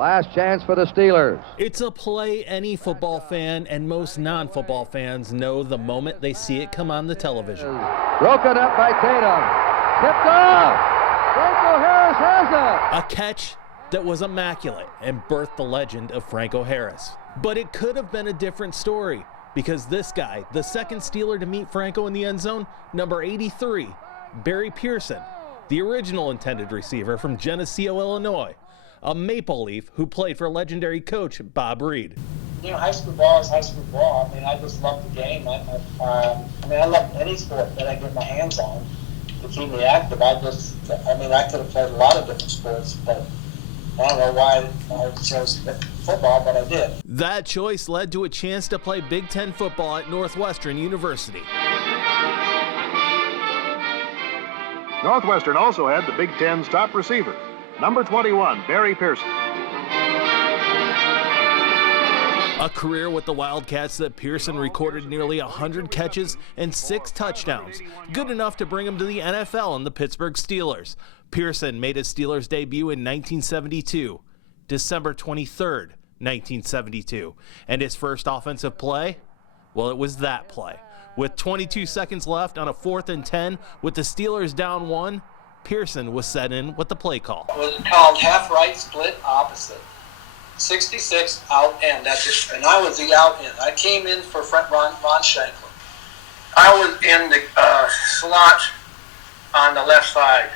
Last chance for the Steelers. It's a play any football fan and most non-football fans know the moment they see it come on the television. Broken up by Tatum. Tipped off. Franco Harris has it. A catch that was immaculate and birthed the legend of Franco Harris. But it could have been a different story, because this guy, the second Steeler to meet Franco in the end zone, number 83, Barry Pearson, the original intended receiver from Geneseo, Illinois, a Maple Leaf who played for legendary coach Bob Reed. You know, high school ball is high school ball. I mean, I just love the game. I love any sport that I get my hands on to keep me active. I could have played a lot of different sports, but I don't know why I chose football, but I did. That choice led to a chance to play Big Ten football at Northwestern University. Northwestern also had the Big Ten's top receiver, number 21, Barry Pearson. A career with the Wildcats that Pearson recorded nearly 100 catches and 6 touchdowns, good enough to bring him to the NFL and the Pittsburgh Steelers. Pearson made his Steelers debut in 1972, December 23rd, 1972. And his first offensive play? Well, it was that play. With 22 seconds left on a 4th and 10, with the Steelers down 1, Pearson was set in with the play call. It was called half right, split opposite. 66 out end, that's it. And I was the out end. I came in for Ron Shanklin. I was in the slot on the left side.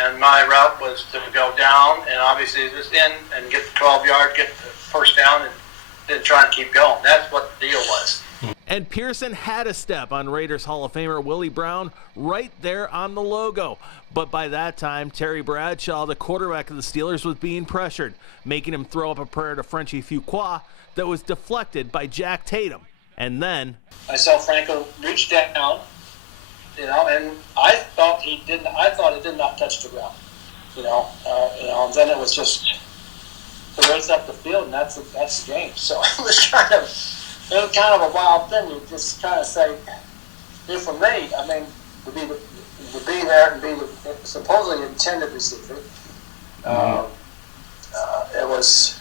And my route was to go down and obviously just in and get the 12 yards, get the first down, and then try and keep going. That's what the deal was. And Pearson had a step on Raiders Hall of Famer Willie Brown right there on the logo. But by that time, Terry Bradshaw, the quarterback of the Steelers, was being pressured, making him throw up a prayer to Frenchie Fuqua that was deflected by Jack Tatum. And then I saw Franco reach down, and I thought it did not touch the ground, and then it was just the race up the field, and that's the game. So it was kind of a wild thing. You just kind of say, for me, I mean, to be there and be the supposedly intended receiver, it was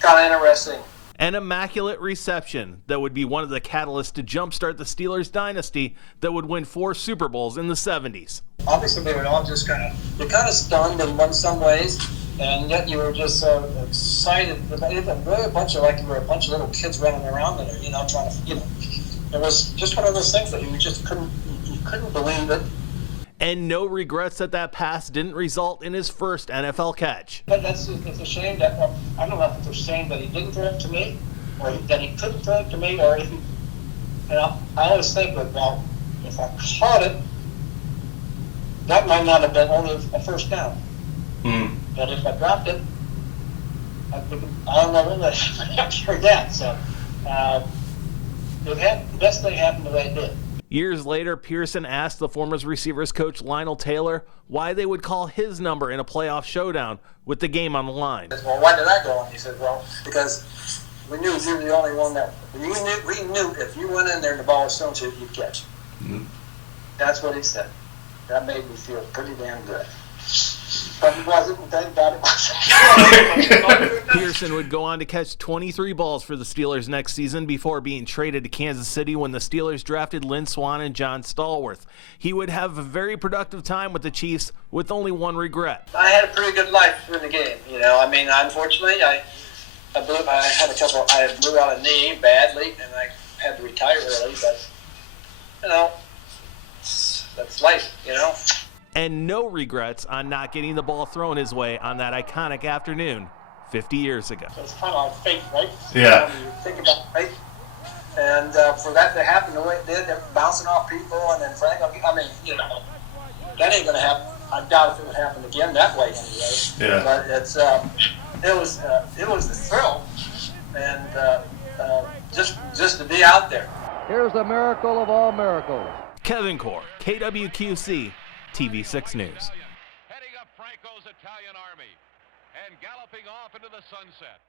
kind of interesting. An immaculate reception that would be one of the catalysts to jumpstart the Steelers dynasty that would win 4 Super Bowls in the 70s. Obviously, they were all just kind of stunned in some ways, and yet you were just so excited. Really a bunch of little kids running around there, trying to, it was just one of those things that you couldn't believe it. And no regrets that pass didn't result in his first NFL catch. But it's a shame that, I don't know if it's a shame that he didn't throw it to me, or that he couldn't throw it to me, or if he, I always think, well, if I caught it, that might not have been only a first down. But if I dropped it, I don't know when after that. So the best thing happened the way it did. Years later, Pearson asked the former receivers coach Lionel Taylor why they would call his number in a playoff showdown with the game on the line. Well, why did I go? And he said, well, because we knew you were the only one that we knew if you went in there and the ball was thrown to you, you'd catch. That's what he said. That made me feel pretty damn good. But it wasn't. Thank God it wasn't. Pearson would go on to catch 23 balls for the Steelers next season before being traded to Kansas City when the Steelers drafted Lynn Swann and John Stallworth. He would have a very productive time with the Chiefs with only one regret. I had a pretty good life in the game. Unfortunately, I blew out a knee badly, and I had to retire early. But that's life. And no regrets on not getting the ball thrown his way on that iconic afternoon 50 years ago. So it's kind of like fate, right? Yeah. You think about fate. And for that to happen the way it did, bouncing off people, and then Frank, that ain't going to happen. I doubt if it would happen again that way anyway. Yeah. But it was the thrill, and just to be out there. Here's the miracle of all miracles. Kevin Core, KWQC, TV6 News. Heading up Franco's Italian army and galloping off into the sunset.